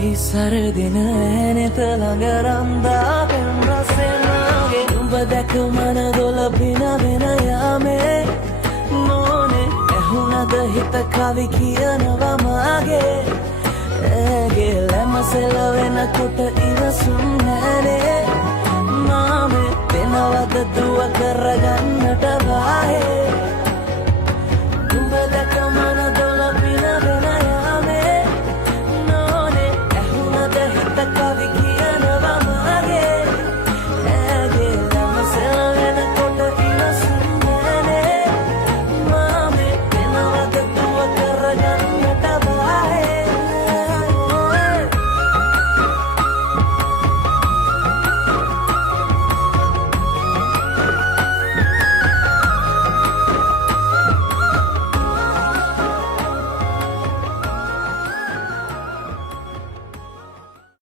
සරදින නෙත ළඟ රන්දා පෙම් රසෙනාගේ උඹ දැක මන දොල පින වෙන යාමේ මොනේ ඇහුණද හිත කවි කියනවා මාගේ ඇගේ ලැමසෙල වෙනකොට ඉවසුම් නැනේ මාමේ වෙනවද දුව කරගන්නට වාහේ